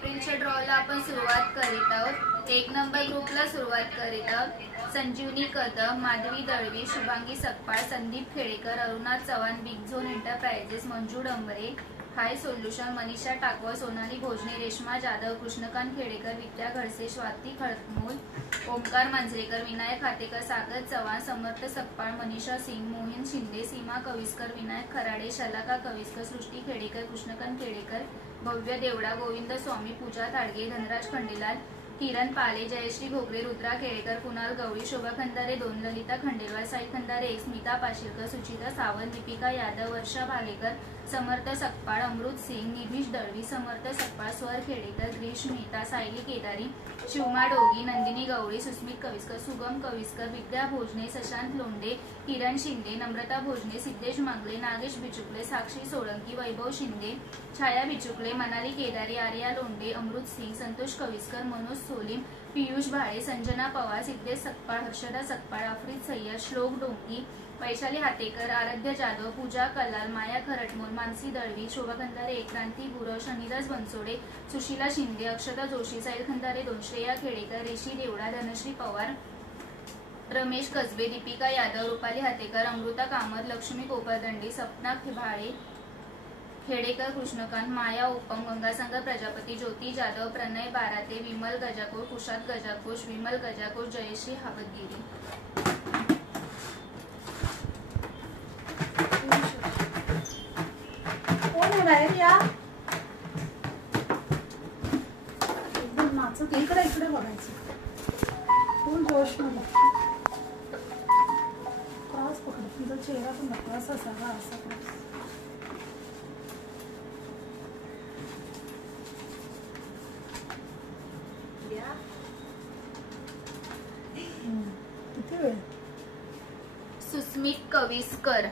एप्रिलच्या ड्रॉला आपण सुरुवात करीत आहोत। 1 नंबर ग्रुपला सुरुवात करीत आहोत। Sanjivani Kadam, Madhavi Dalvi, Shubhangi Sakpal, Sandeep Khedekar, Aruna Chavan, Big Zone Enterprises, Manju Dambare, High Solution, Manisha Takawa, Sonali Bhojane, Reshma Jadhav, Krishnakant Khedekar, Vidya Ghadse, Swati Khalmul, Omkar Manjrekar, Vinayak Hatekar, Sagar Chavan, Samarth Sakpal, Manisha Singh, Mohin Shinde, Seema Kaviskar, Vinayak Kharade, Shalaka Kaviskar, Srushti Khedekar, Krishnakant Khedekar, Bhavya Devda, Govind स्वामी, पूजा ताडगे, धनराज खंडेलाल, किरण पाले, जयश्री घोगरे, रुद्रा खेडेकर, कुणाल गवळी, शोभा खंदारे 2, ललिता खंडेलवाल, साई खंदारे 1, स्मिता पाशिलकर, सुचिता सावंत, दीपिका यादव, वर्षा भालेकर, समर्थ सकपाळ, अमृत सिंग, निधीश दळवी, समर्थ सकपाळ, स्वर खेडेकर, ग्रीश मेहता, सायली केदारी, शिवमा डोगी, नंदिनी गवळी, सुस्मित कविस्कर, सुगम कविस्कर, विद्या भोजने, शशांत लोंढे, किरण शिंदे, नम्रता भोजने, सिद्धेश मांगले, नागेश बिचुकले, साक्षी सोळंकी, वैभव शिंदे, छाया बिचुकले, मनाली केदारी, आर्या लोंढे, अमृत सिंग, संतोष कविस्कर, मनोज सोलीम, पियुष भाळे, संजना पवार, सिद्धेश सकपाळ, हर्षदा सकपाळ, आफ्रिद सय्यद, श्लोक डोंकी, वैशाली हातेकर, आराध्य जाधव, पूजा कलाल, माया खरटमोल, मानसी दळवी, शोभा खंदारे 1, क्रांती गुरव, शनिदास बनसोडे, सुशीला शिंदे, अक्षता जोशी, साईल खंदारे 2, श्रेया खेडेकर, रेशी देवडा, धनश्री पवार, रमेश कसबे, दीपिका यादव, रुपाली हातेकर, अमृता कामत, लक्ष्मी कोपरदंडी, सपना भाळे खेडेकर, कृष्णकांत, माया उपम, गंगासागर प्रजापती, ज्योती जाधव, प्रणय बाराते, विमल गजाकोश, कुशात गजाकोश, विमल गजाकोश, जयश्री हावतगिरी। इकडे इकडे बघायचं फुल जोश मध्ये क्रॉस पकड, तुझा चेहरा पण नको असा सगळा असा क्रॉस। किती वेळ? सुस्मित कविस्कर,